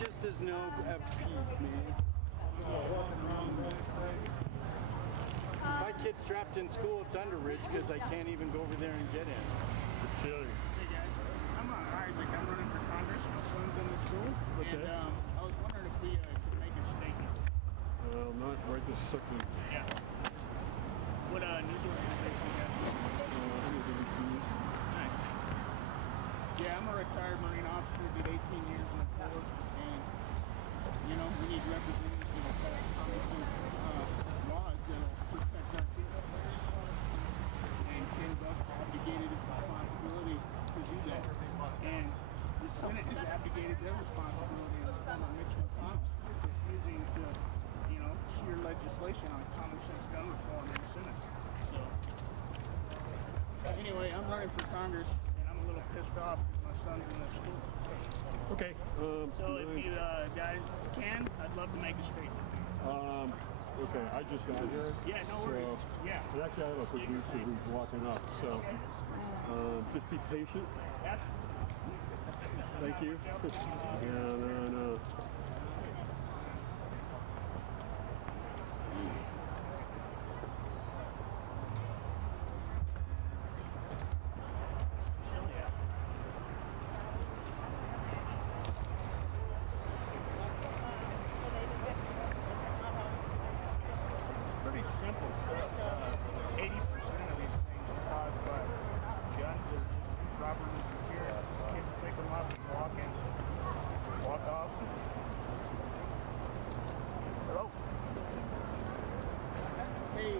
just as no peace, man. My kid's trapped in school at Thunder Ridge because I can't even go over there and get in. Hey guys, I'm Isaac. I'm running for Congress. My son's in the school. Okay. And I was wondering if we could make a statement. Not right this second. Yeah. What news organization you got? Nice. Yeah, I'm a retired Marine officer. Did 18 years in the Corps, and you know we need representatives that will pass common sense laws that'll protect our kids. And Ken Buck's abdicated his responsibility to do that. And the Senate has abdicated their responsibility in the form of Mitch McConnell, refusing to, hear legislation on common sense gun reform in the Senate. So, anyway, I'm running for Congress, and I'm a little pissed off because my son's in this school. Okay. So if you guys can, I'd love to make a statement. Okay, I just got here. Yeah, no worries. So, yeah. And actually, I have a producer who's walking up, so just be patient. Thank you. And then, pretty simple stuff. 80% of these things are caused by guns or properly secured. Kids pick them up and walk off. Hello. Hey.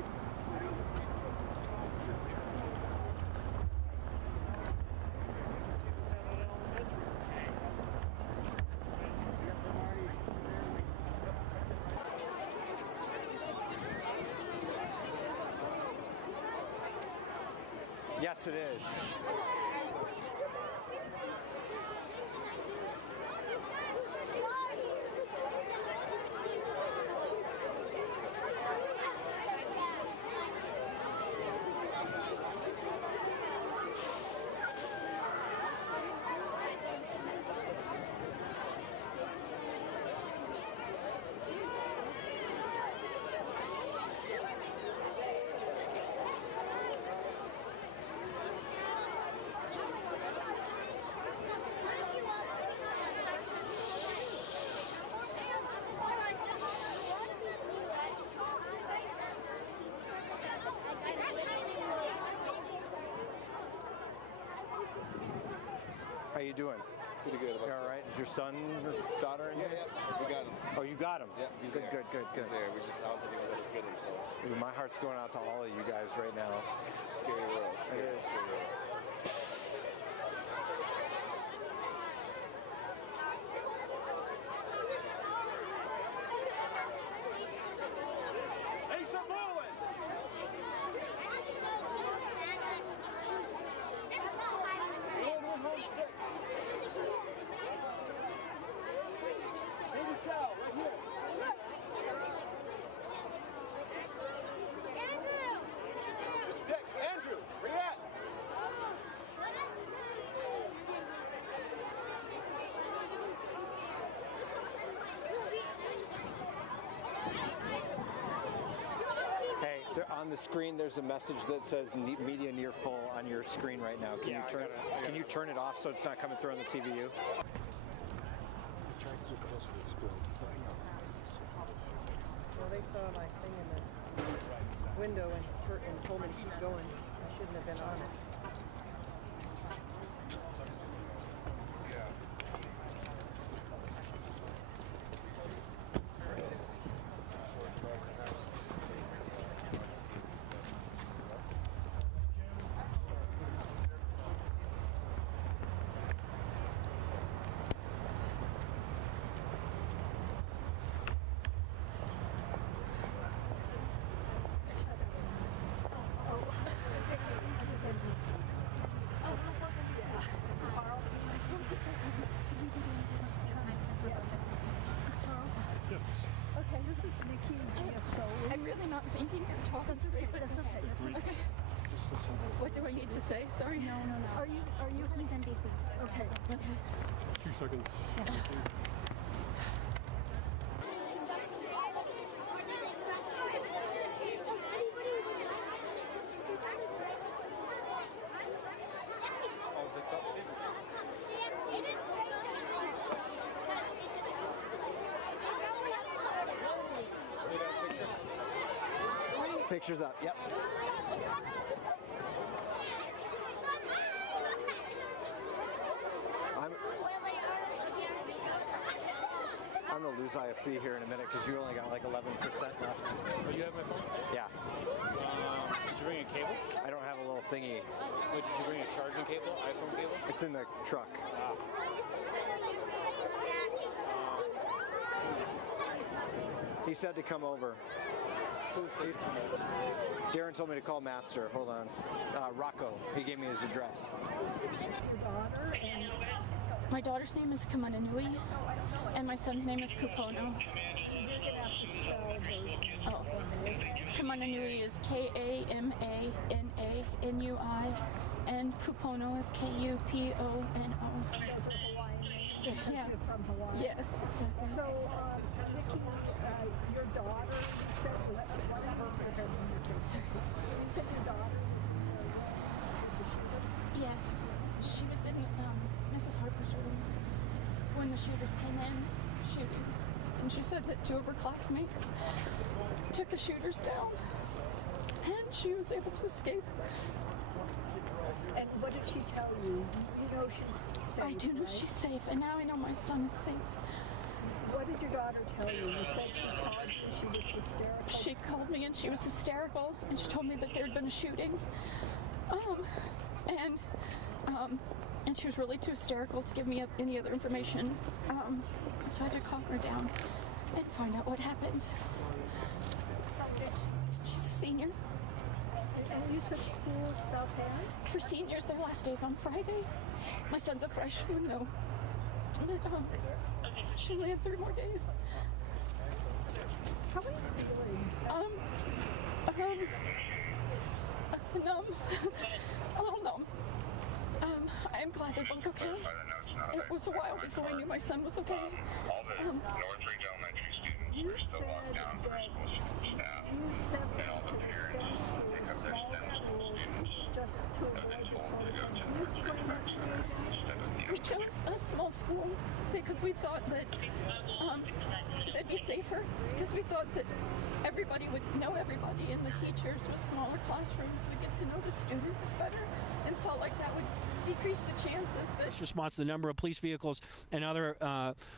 Yes, it is. How you doing? Pretty good. You all right? Is your son or daughter in here? Yeah, we got him. Oh, you got him? Yeah, he's good, there. good, good, good. He's there. We just don't think we let us get him, so. Dude, my heart's going out to all of you guys right now. Scary world. It is. Scary world. Hey, Samoan! Baby child, right here. Andrew, where you at? Hey, on the screen there's a message that says media near full on your screen right now. Can you turn it off so it's not coming through on the TVU? Well, they saw my thing in the window and told me to keep going. I shouldn't have been honest. Okay, this is Nikki GSO. I'm really not thinking you're talking straight. That's okay. That's okay. What do I need to say? Sorry. No. Are you? He's invasive. Okay. 2 seconds. Pictures up. Yep. I'm going to lose IFB here in a minute because you only got like 11% left. Oh, you have my phone? Yeah. Did you bring a cable? I don't have a little thingy. Wait, did you bring a charging cable, iPhone cable? It's in the truck. He said to come over. Who said to come over? Darren told me to call Master. Hold on. Rocco. He gave me his address. My daughter's name is Kamananui, and my son's name is Kupono. Oh. Kamananui is Kamananui, and Kupono is Kupono. Yeah. From Hawaii. Yes, exactly. So, Nikki, your daughter said whatever. You said your daughter was the shooter? Yes, she was in Mrs. Harper's room when the shooters came in shooting, and she said that 2 of her classmates took the shooters down, and she was able to escape. And what did she tell you? You know she's safe, I do know right? she's safe, and now I know my son is safe. What did your daughter tell you? You said she called you, she was hysterical? She called me and she was hysterical, and she told me that there had been a shooting. And she was really too hysterical to give me any other information. So I had to calm her down and find out what happened. She's a senior. And you said school's about that? For seniors, their last day's on Friday. My son's a freshman, though. But, she only had 3 more days. How are you feeling? Numb. A little numb. I'm glad they're both okay. It was a while before I knew my son was okay. All the Northridge Elementary students are still locked down for school staff, and all the parents pick up their STEM school students have been told to go to the manufacturer instead of the We chose a small school because we thought that that'd be safer, because we thought that everybody would know everybody, and the teachers with smaller classrooms would get to know the students better, and felt like that would decrease the chances that... Response to the number of police vehicles and other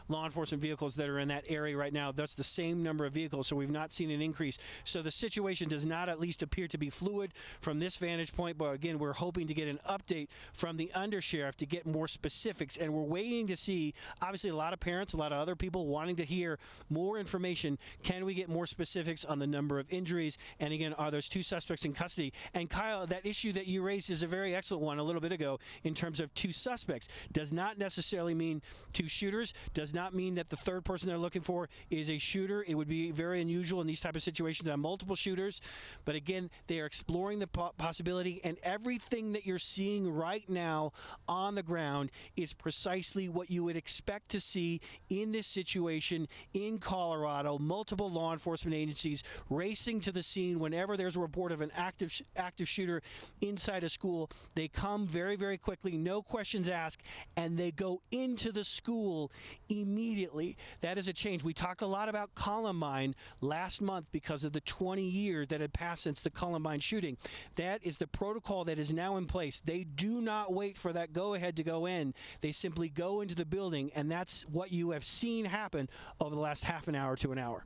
law enforcement vehicles that are in that area right now. That's the same number of vehicles, so we've not seen an increase. So the situation does not at least appear to be fluid from this vantage point, but again, we're hoping to get an update from the undersheriff to get more specifics, and we're waiting to see, obviously a lot of parents, a lot of other people wanting to hear more information. Can we get more specifics on the number of injuries, and again, are those 2 suspects in custody? And Kyle, that issue that you raised is a very excellent one a little bit ago in terms of 2 suspects. Does not necessarily mean 2 shooters, does not mean that the 3rd person they're looking for is a shooter. It would be very unusual in these type of situations to have multiple shooters, but again, they are exploring the possibility, and everything that you're seeing right now on the ground is precisely what you would expect to see in this situation in Colorado. Multiple law enforcement agencies racing to the scene whenever there's a report of an active shooter inside a school. They come very, very quickly, no questions asked, and they go into the school immediately. That is a change. We talked a lot about Columbine last month because of the 20 years that had passed since the Columbine shooting. That is the protocol that is now in place. They do not wait for that go-ahead to go in. They simply go into the building, and that's what you have seen happen over the last half an hour to an hour.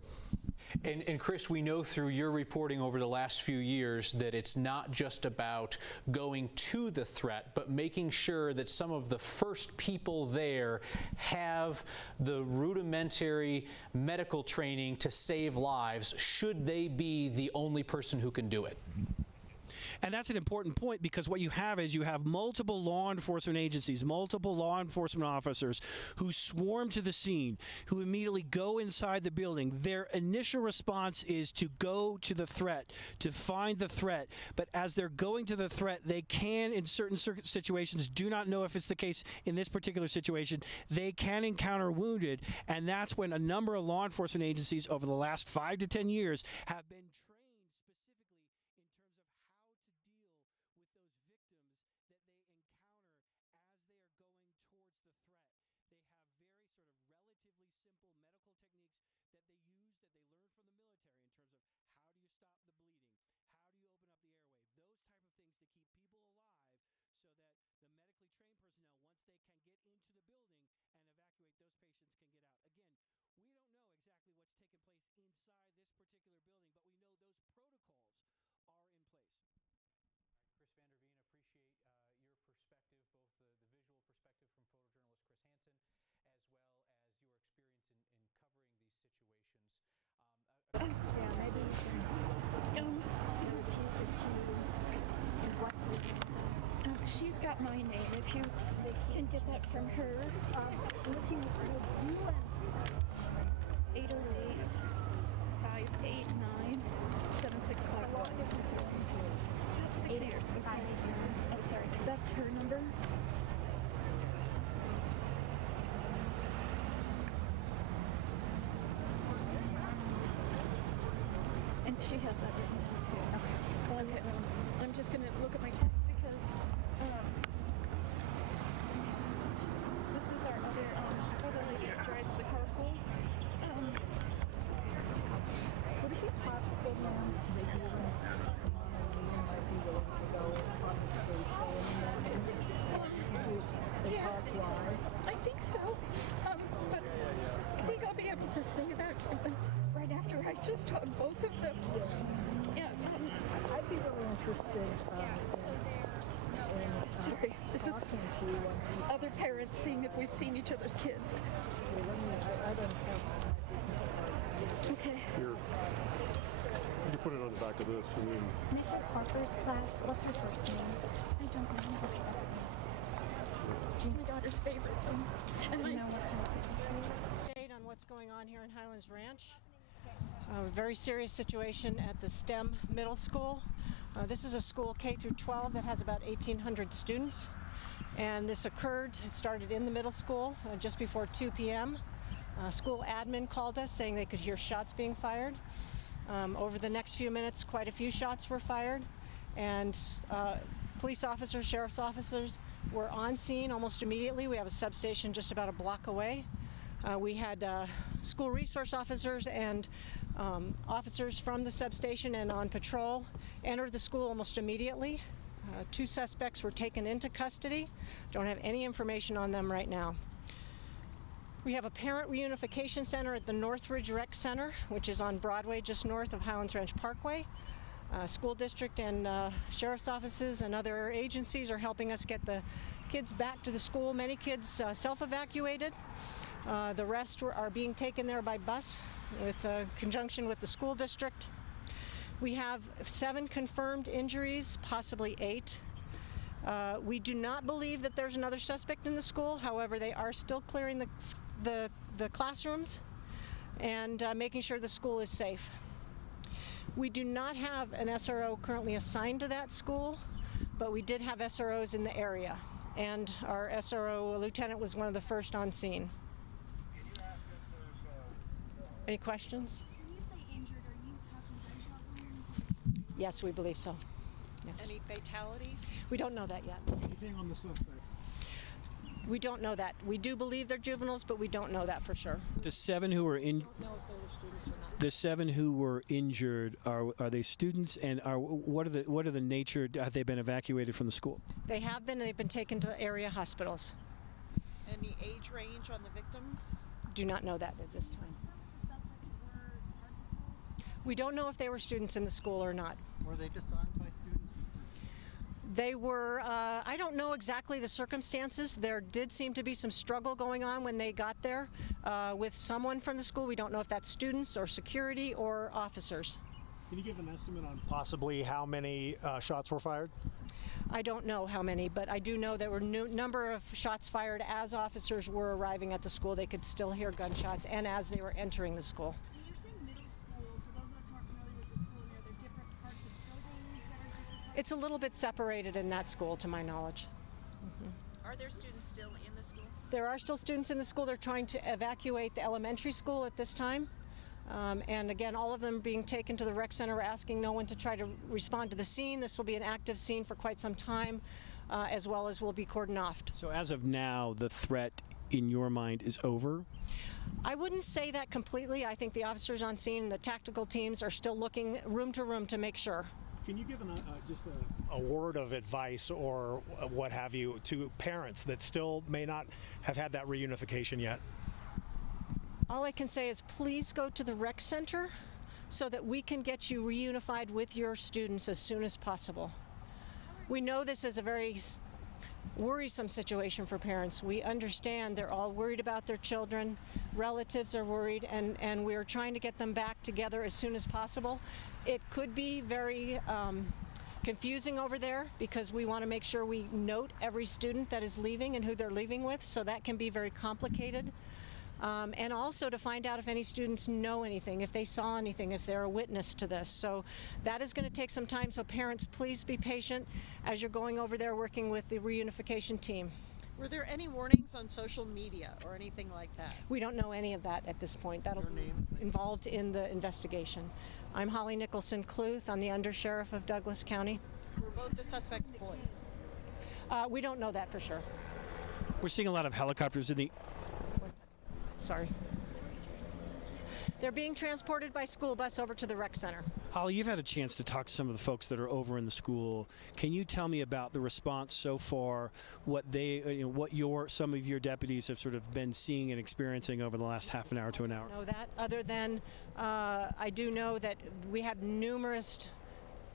And Chris, we know through your reporting over the last few years that it's not just about going to the threat, but making sure that some of the first people there have the rudimentary medical training to save lives, should they be the only person who can do it. And that's an important point, because what you have is you have multiple law enforcement agencies, multiple law enforcement officers who swarm to the scene, who immediately go inside the building. Their initial response is to go to the threat, to find the threat. But as they're going to the threat, they can, in certain situations, do not know if it's the case in this particular situation, they can encounter wounded. And that's when a number of law enforcement agencies over the last 5 to 10 years have been us know. Once they can get into the building and evacuate, those patients can get out. Again, we don't know exactly what's taken place inside this particular building, but we know those protocols are in place. Chris Van Der Veen, appreciate your perspective, both the visual perspective from photojournalist Chris Hansen, as well as your experience in covering these situations. Yeah, maybe you can. She's got my name. If you can get that from her. Looking through 808-589-7651. 6 years. I'm sorry. I'm sorry. That's her number. And she has that written down too. Okay. I'm just going to look at my text because this is our other lady that drives the carpool. Would it be possible now that you might be willing to go on the station and talk live? I think so. But I think I'll be able to say that right after I just talk both of them. Yeah. I'd be really interested in sorry, this is other parents seeing if we've seen each other's kids. I don't have. Okay. Here. You can put it on the back of this. I mean, Mrs. Harper's class, what's her first name? I don't know. She's my daughter's favorite. And I know what On what's going on here in Highlands Ranch. A very serious situation at the STEM middle school. This is a school K through 12 that has about 1,800 students. And this started in the middle school just before 2 p.m. School admin called us saying they could hear shots being fired. Over the next few minutes, quite a few shots were fired. And police officers, sheriff's officers were on scene almost immediately. We have a substation just about a block away. We had school resource officers and officers from the substation and on patrol enter the school almost immediately. 2 suspects were taken into custody. Don't have any information on them right now. We have a parent reunification center at the Northridge Rec Center, which is on Broadway just north of Highlands Ranch Parkway. School district and sheriff's offices and other agencies are helping us get the kids back to the school. Many kids self-evacuated. The rest are being taken there by bus with conjunction with the school district. We have 7 confirmed injuries, possibly 8. We do not believe that there's another suspect in the school. However, they are still clearing the classrooms and making sure the school is safe. We do not have an SRO currently assigned to that school, but we did have SROs in the area, and our SRO lieutenant was one of the first on scene. Any questions? When you say injured, are you talking gunshot wounds? Yes, we believe so. Yes. Any fatalities? We don't know that yet. Anything on the suspects? We don't know that. We do believe they're juveniles, but we don't know that for sure. The 7 who were in. We don't know if they were students or not. The 7 who were injured are they students, and what are the nature? Have they been evacuated from the school? They have been. They've been taken to area hospitals. Any age range on the victims? Do not know that at this time. The suspects were part of the schools? We don't know if they were students in the school or not. Were they disarmed by students? They were, I don't know exactly the circumstances. There did seem to be some struggle going on when they got there with someone from the school. We don't know if that's students or security or officers. Can you give an estimate on possibly how many shots were fired? I don't know how many, but I do know there were a number of shots fired as officers were arriving at the school. They could still hear gunshots, and as they were entering the school. When you're saying middle school, for those of us who aren't familiar with the school, are there different parts of buildings that are different parts? It's a little bit separated in that school, to my knowledge. Are there students still in the school? There are still students in the school. They're trying to evacuate the elementary school at this time. And again, all of them being taken to the rec center. We're asking no one to try to respond to the scene. This will be an active scene for quite some time, as well as will be cordoned off. So as of now, the threat in your mind is over? I wouldn't say that completely. I think the officers on scene and the tactical teams are still looking room to room to make sure. Can you give just a word of advice or what have you to parents that still may not have had that reunification yet? All I can say is please go to the rec center so that we can get you reunified with your students as soon as possible. We know this is a very worrisome situation for parents. We understand they're all worried about their children, relatives are worried, and we're trying to get them back together as soon as possible. It could be very confusing over there because we want to make sure we note every student that is leaving and who they're leaving with, so that can be very complicated. And also to find out if any students know anything, if they saw anything, if they're a witness to this. So that is going to take some time, so parents, please be patient as you're going over there working with the reunification team. Were there any warnings on social media or anything like that? We don't know any of that at this point. That'll be involved in the investigation. I'm Holly Nicholson-Cluth. I'm the Undersheriff of Douglas County. Were both the suspects boys? We don't know that for sure. We're seeing a lot of helicopters in the... Sorry. They're being transported by school bus over to the rec center. Holly, you've had a chance to talk to some of the folks that are over in the school. Can you tell me about the response so far, what some of your deputies have sort of been seeing and experiencing over the last half an hour to an hour? I don't know that, other than I do know that we have numerous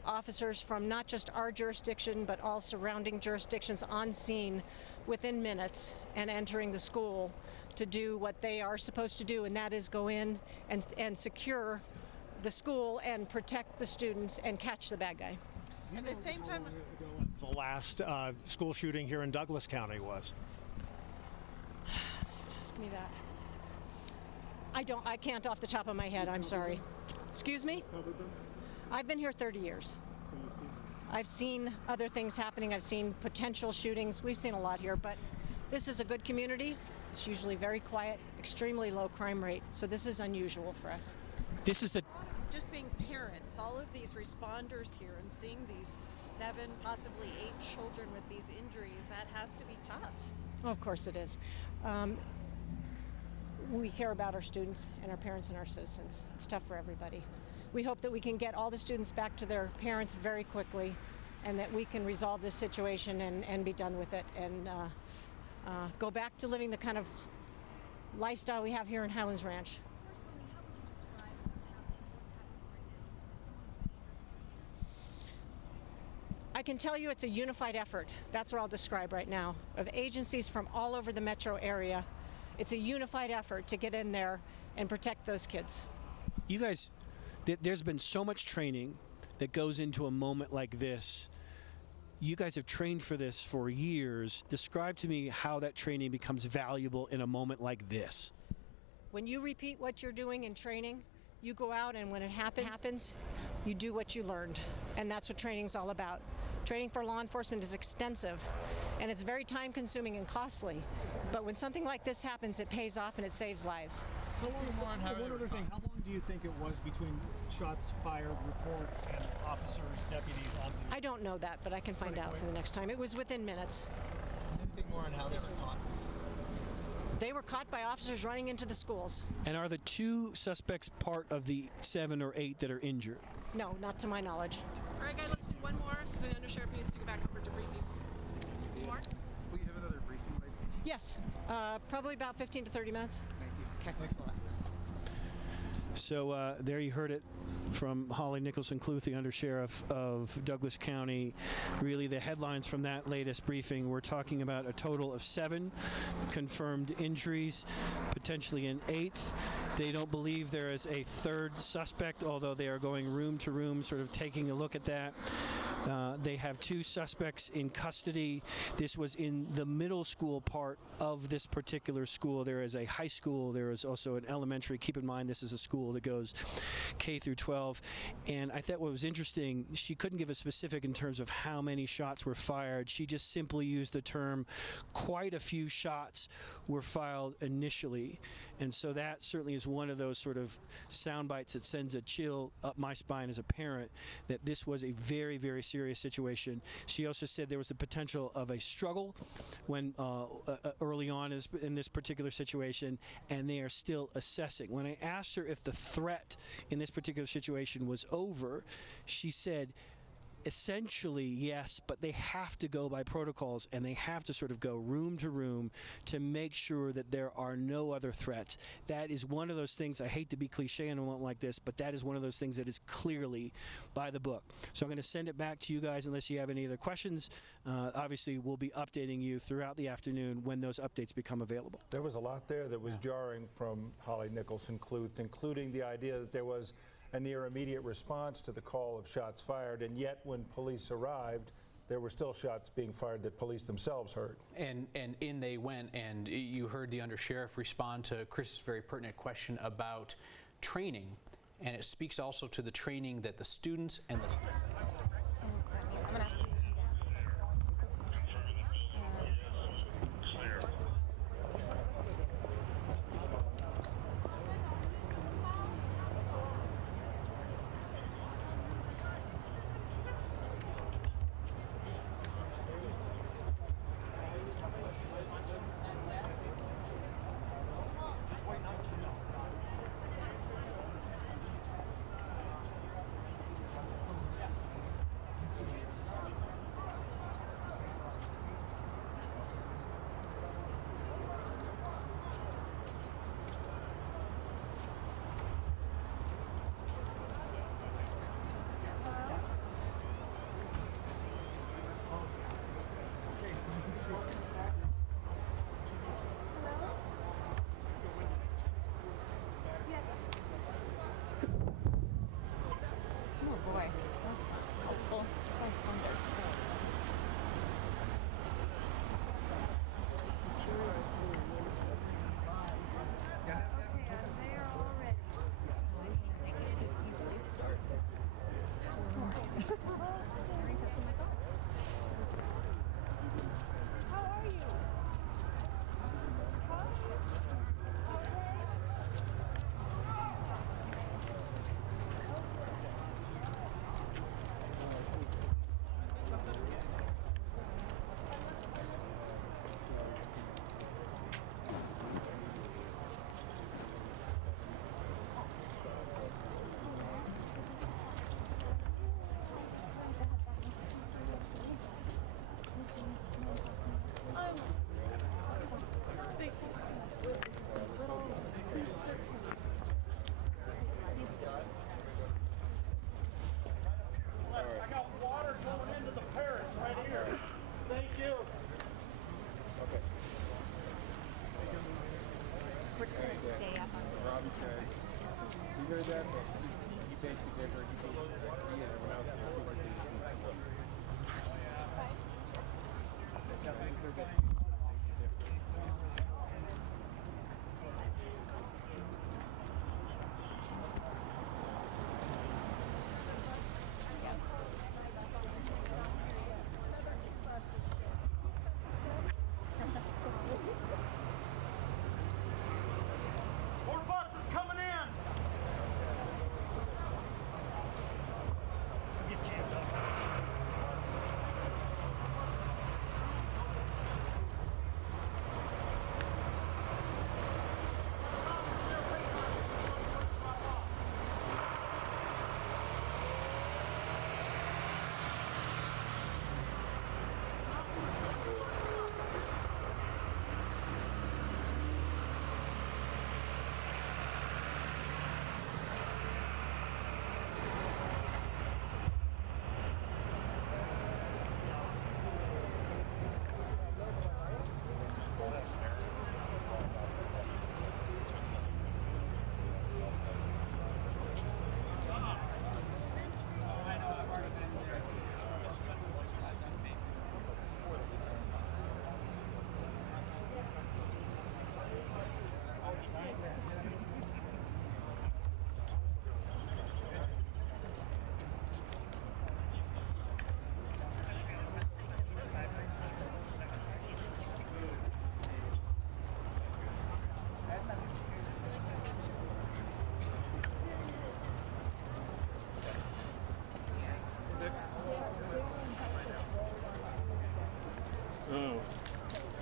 officers from not just our jurisdiction but all surrounding jurisdictions on scene within minutes and entering the school to do what they are supposed to do, and that is go in and secure the school and protect the students and catch the bad guy. At the same time, The last school shooting here in Douglas County was. Ask me that. I can't off the top of my head. I'm sorry. Excuse me? I've been here 30 years. So you've seen I've seen other things happening. I've seen potential shootings. We've seen a lot here, but this is a good community. It's usually very quiet, extremely low crime rate. So this is unusual for us. This is the... Just being parents, all of these responders here and seeing these 7, possibly 8 children with these injuries, that has to be tough. Oh, of course it is. We care about our students and our parents and our citizens. It's tough for everybody. We hope that we can get all the students back to their parents very quickly and that we can resolve this situation and be done with it and go back to living the kind of lifestyle we have here in Highlands Ranch. I can tell you it's a unified effort. That's what I'll describe right now, of agencies from all over the metro area. It's a unified effort to get in there and protect those kids. You guys, there's been so much training that goes into a moment like this. You guys have trained for this for years. Describe to me how that training becomes valuable in a moment like this. When you repeat what you're doing in training, you go out and when it happens, you do what you learned. And that's what training's all about. Training for law enforcement is extensive and it's very time consuming and costly. But when something like this happens, it pays off and it saves lives. One other thing, how long do you think it was between shots fired, report, and officers, deputies on the... I don't know that, but I can find out for the next time. It was within minutes. Anything more on how they were caught? They were caught by officers running into the schools. And are the 2 suspects part of the 7 or 8 that are injured? No, not to my knowledge. All right, guys, let's do one more because the undersheriff needs to go back over to briefing. More? Will you have another briefing later? Yes, probably about 15 to 30 minutes. Thank you. Okay. Thanks a lot. So there you heard it from Holly Nicholson-Cluth, the Undersheriff of Douglas County. Really the headlines from that latest briefing, we're talking about a total of 7 confirmed injuries, potentially an 8th. They don't believe there is a 3rd suspect, although they are going room to room, sort of taking a look at that. They have 2 suspects in custody. This was in the middle school part of this particular school. There is a high school. There is also an elementary. Keep in mind, this is a school that goes K through 12. And I thought what was interesting, she couldn't give a specific in terms of how many shots were fired. She just simply used the term, quite a few shots were fired initially. And so that certainly is one of those sort of sound bites that sends a chill up my spine as a parent, that this was a very, very serious situation. She also said there was the potential of a struggle when early on in this particular situation, and they are still assessing. When I asked her if the threat in this particular situation was over, she said, essentially, yes, but they have to go by protocols, and they have to sort of go room to room to make sure that there are no other threats. That is one of those things, I hate to be cliche and won't like this, but that is one of those things that is clearly by the book. So I'm going to send it back to you guys unless you have any other questions. Obviously, we'll be updating you throughout the afternoon when those updates become available. There was a lot there that was jarring from Holly Nicholson-Kluth, including the idea that there was a near immediate response to the call of shots fired, and yet when police arrived, there were still shots being fired that police themselves heard. And in they went, and you heard the undersheriff respond to Chris's very pertinent question about training, and it speaks also to the training that the students and the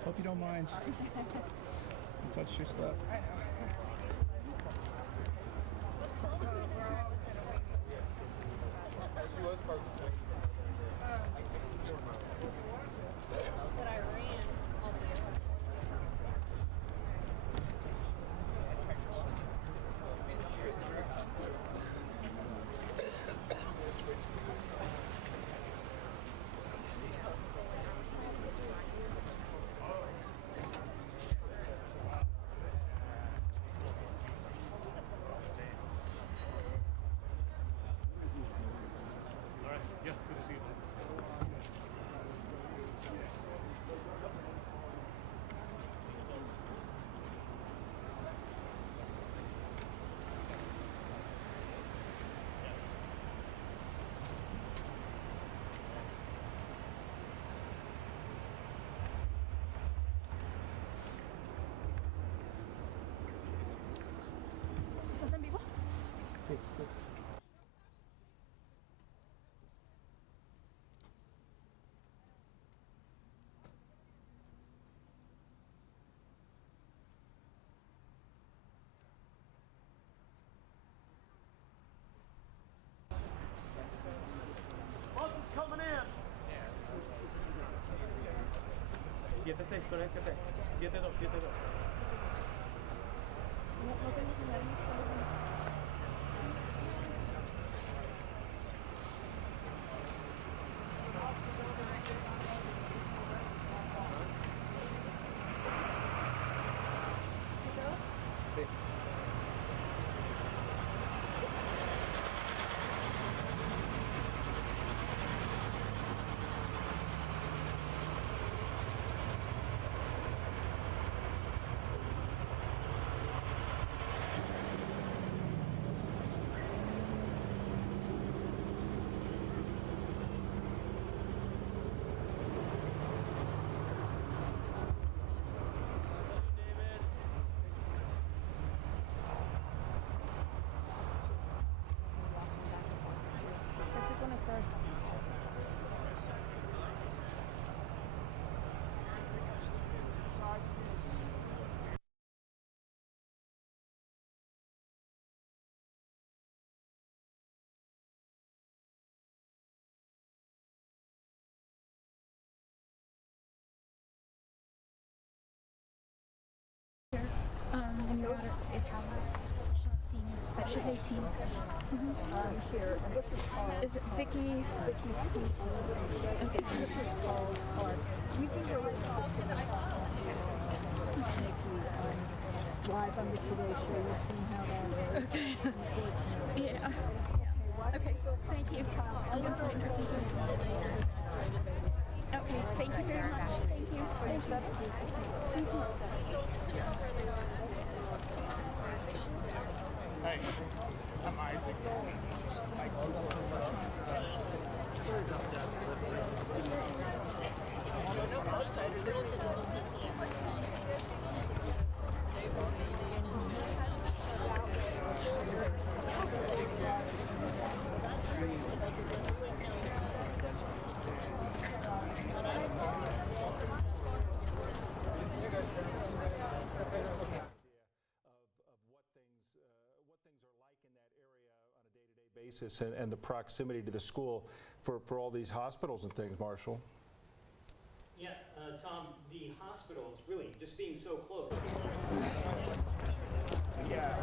Hope you don't mind. Touch your stuff. 7-6, conéctate. 7-2, 7-2. No tengo señal. And your daughter is how much? She's a senior, but she's 18. Here, and this is called. Is it Vicky? Vicky C. Okay. This is called Park. We can go in make you live on the Today Show. You've seen how that is. Okay. Yeah. Okay. Thank you. I'm gonna find her. Okay. Thank you very much. Thank you. Thank you. Thank you. Hey, I'm Isaac. Basis and the proximity to the school for all these hospitals and things, Marshall. Yeah, Tom, the hospitals really just being so close. Yeah,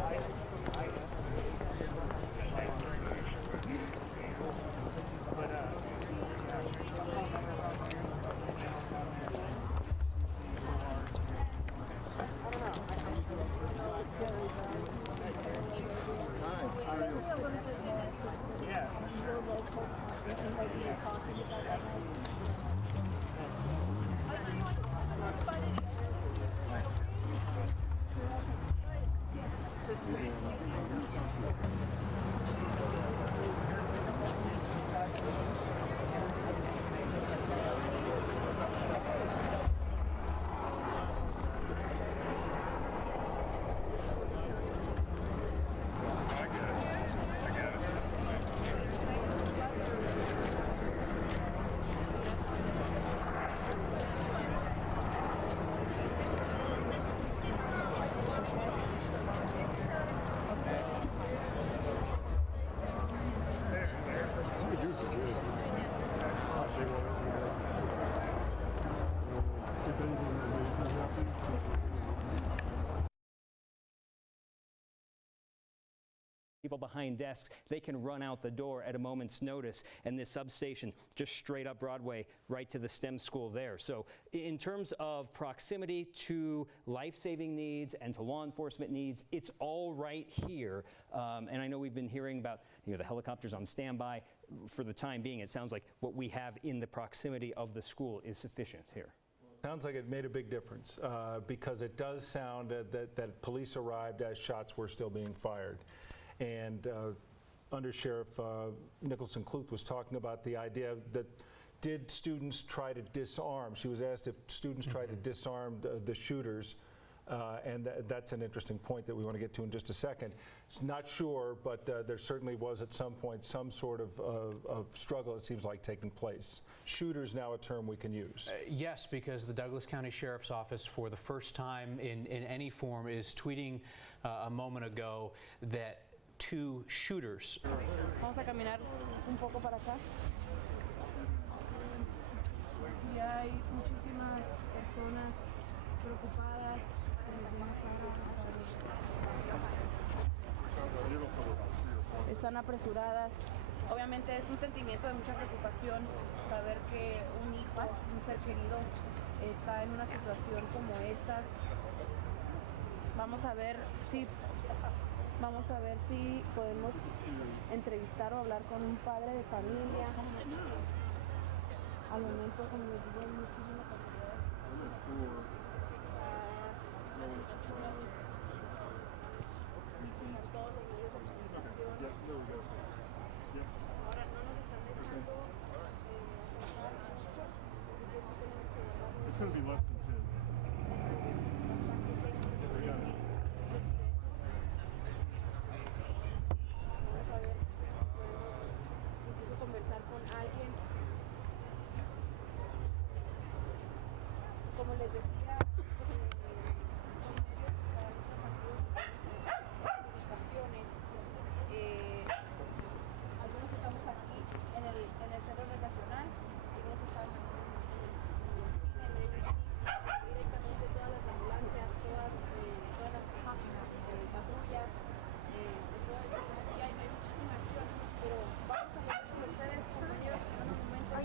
people behind desks, they can run out the door at a moment's notice, and this substation just straight up Broadway right to the STEM school there. So in terms of proximity to life-saving needs and to law enforcement needs, it's all right here. And I know we've been hearing about the helicopters on standby. For the time being, it sounds like what we have in the proximity of the school is sufficient here. Sounds like it made a big difference because it does sound that police arrived as shots were still being fired. And Undersheriff Nicholson-Kluth was talking about the idea that did students try to disarm? She was asked if students tried to disarm the shooters, and that's an interesting point that we want to get to in just a second. Not sure, but there certainly was at some point some sort of struggle, it seems like, taking place. Shooters now a term we can use. Yes, because the Douglas County Sheriff's Office for the first time in any form is tweeting a moment ago that 2 shooters. Vamos a caminar un poco para acá. Y hay muchísimas personas. personas preocupadas, están apresuradas. Obviamente es un sentimiento de mucha preocupación saber que un hijo, un ser querido, está en una situación como estas. Vamos a ver si podemos entrevistar o hablar con un padre de familia. Al momento, como les digo, hay muchísimas actividades. Todos los medios de comunicación. Ahora no nos están dejando It's going to be less than 10. Vamos a ver, incluso conversar con alguien. Como les decía, son medios para nuestra comunicaciones. Algunos estamos aquí en el centro relacional, algunos estamos en el directamente todas las ambulancias, todas las patrullas, de toda esta policía, y no hay muchísima acción, pero vamos a hablar con ustedes, compañeros, en un momento.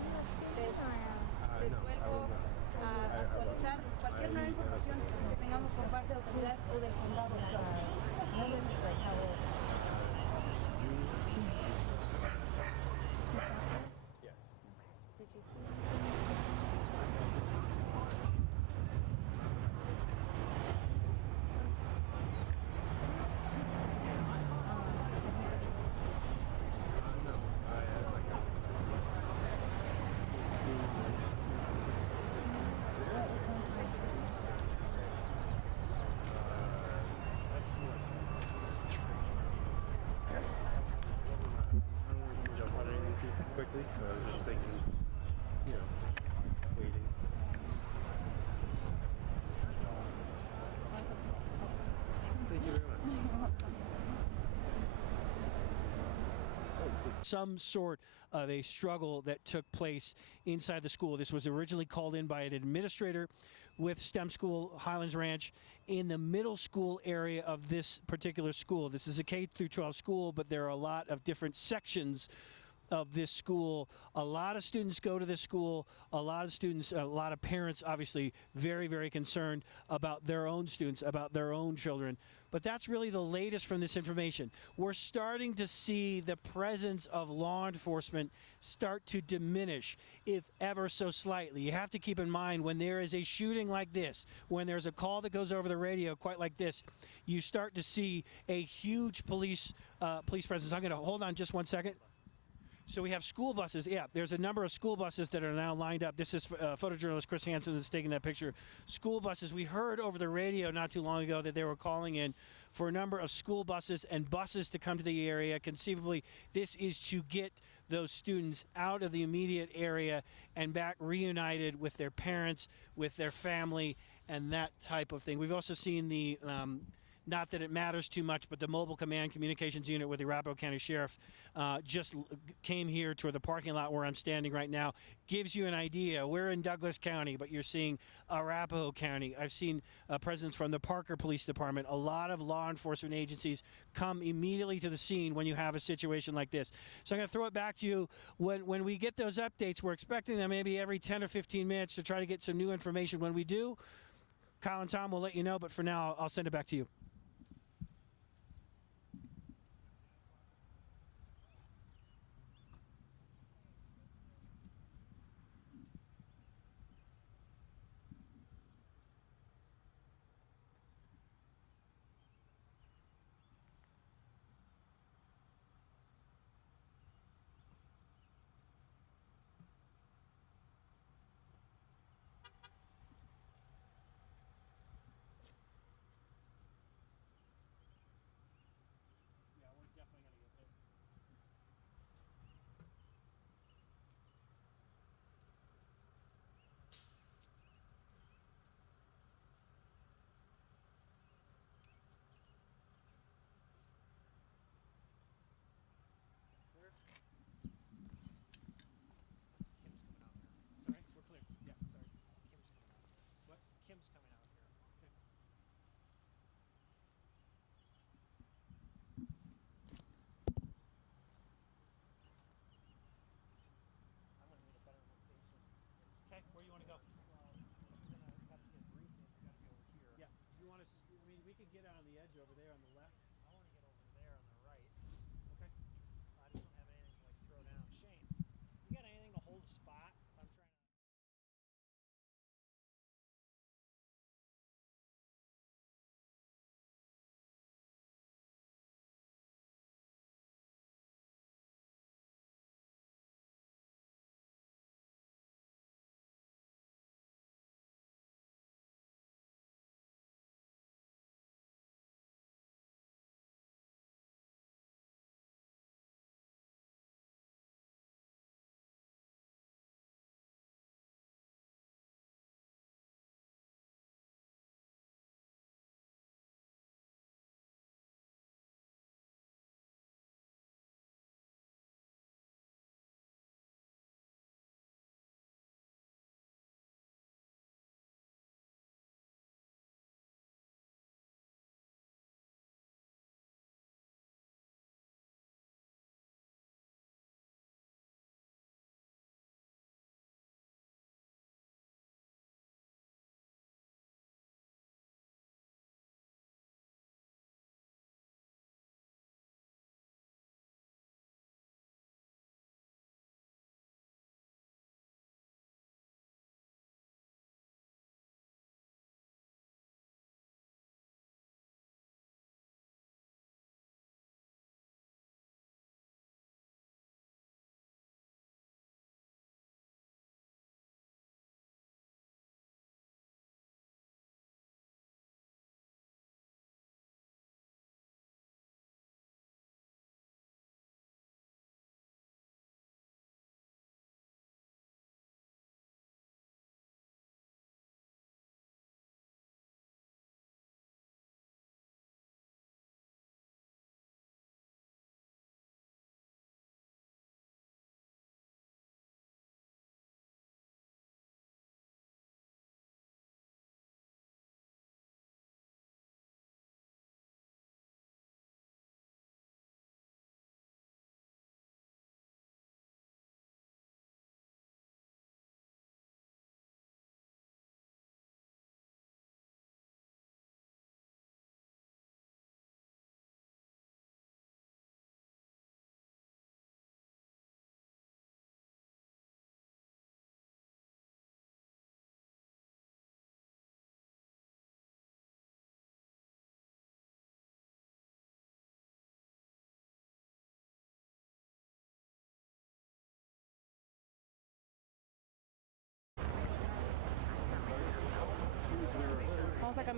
Les vuelvo a actualizar cualquier nueva información que tengamos por parte de autoridades o del condado. Quickly, so I was just thinking, you know, waiting. Thank you very much. Some sort of a struggle that took place inside the school. This was originally called in by an administrator with STEM school, Highlands Ranch, in the middle school area of this particular school. This is a K through 12 school, but there are a lot of different sections of this school. A lot of students go to this school. A lot of parents, obviously, very, very concerned about their own students, about their own children. But that's really the latest from this information. We're starting to see the presence of law enforcement start to diminish, if ever so slightly. You have to keep in mind, when there is a shooting like this, when there's a call that goes over the radio quite like this, you start to see a huge police presence. I'm going to hold on just one second. So we have school buses. Yeah, there's a number of school buses that are now lined up. This is photojournalist Chris Hansen that's taking that picture. School buses. We heard over the radio not too long ago that they were calling in for a number of school buses and buses to come to the area. Conceivably, this is to get those students out of the immediate area and back reunited with their parents, with their family, and that type of thing. We've also seen the not that it matters too much, but the mobile command communications unit with the Arapahoe County Sheriff just came here to the parking lot where I'm standing right now. Gives you an idea. We're in Douglas County, but you're seeing Arapahoe County. I've seen presence from the Parker Police Department. A lot of law enforcement agencies come immediately to the scene when you have a situation like this. So I'm going to throw it back to you. When we get those updates, we're expecting them maybe every 10 or 15 minutes to try to get some new information. When we do, Kyle and Tom will let you know, but for now, I'll send it back to you.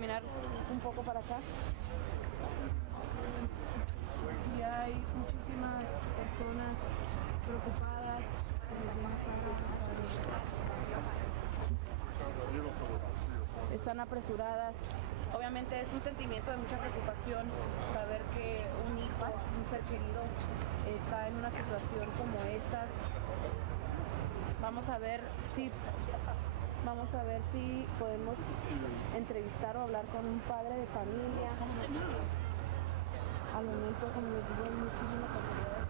caminar un poco para acá. Y hay muchísimas personas preocupadas. Están apresuradas. Obviamente es un sentimiento de mucha preocupación saber que un hijo, un ser querido, está en una situación como estas. Vamos a ver si podemos entrevistar o hablar con un padre de familia. Al momento, como les digo, hay muchísimas autoridades.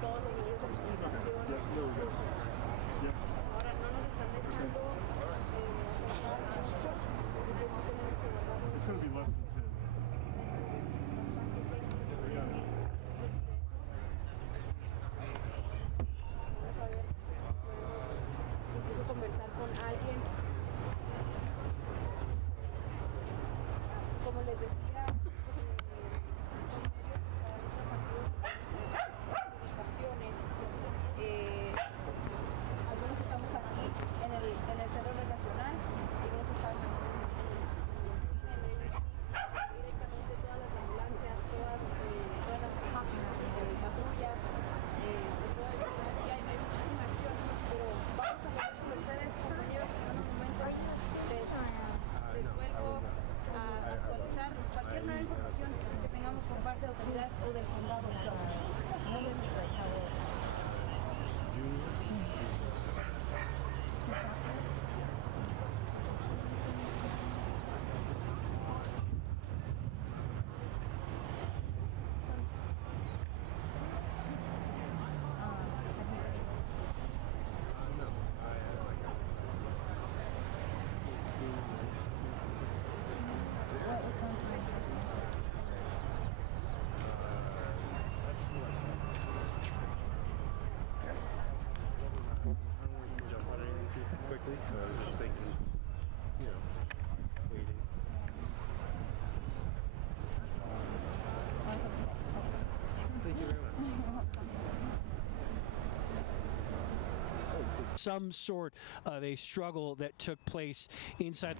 Todos los medios de comunicación. Ahora no nos están dejando It's going to be less than 10. Incluso conversar con alguien. Como les decía, algunos estamos aquí en el centro relacional, algunos están directamente todas las ambulancias, todas las patrullas, de toda esa energía, y no hay muchísima acción, pero vamos a hablar con ustedes, compañeros, en un momento les vuelvo a actualizar cualquier nueva información que tengamos por parte de autoridades o del condado. Quickly, so I was just thinking, you know, waiting. Thank you very much. Some sort of a struggle that took place inside.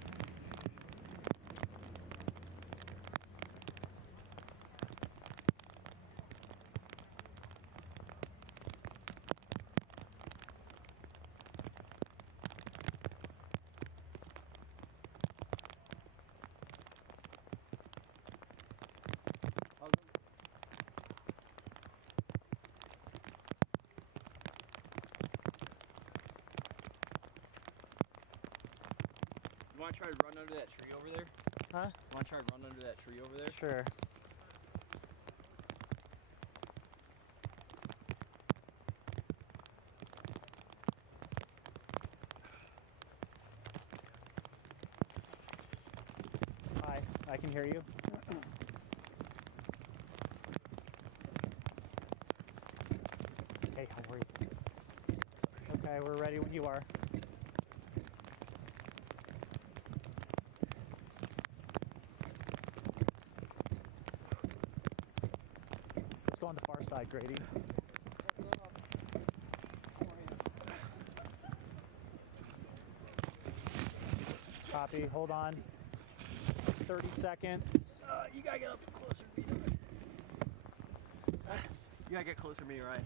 You want to try to run under that tree over there? Huh? You want to try to run under that tree over there? Sure. Hi, I can hear you. Hey, how are you? Okay, we're ready when you are. Let's go on the far side, Grady. Copy, hold on. 30 seconds. You gotta get up closer to me. You gotta get closer to me, right?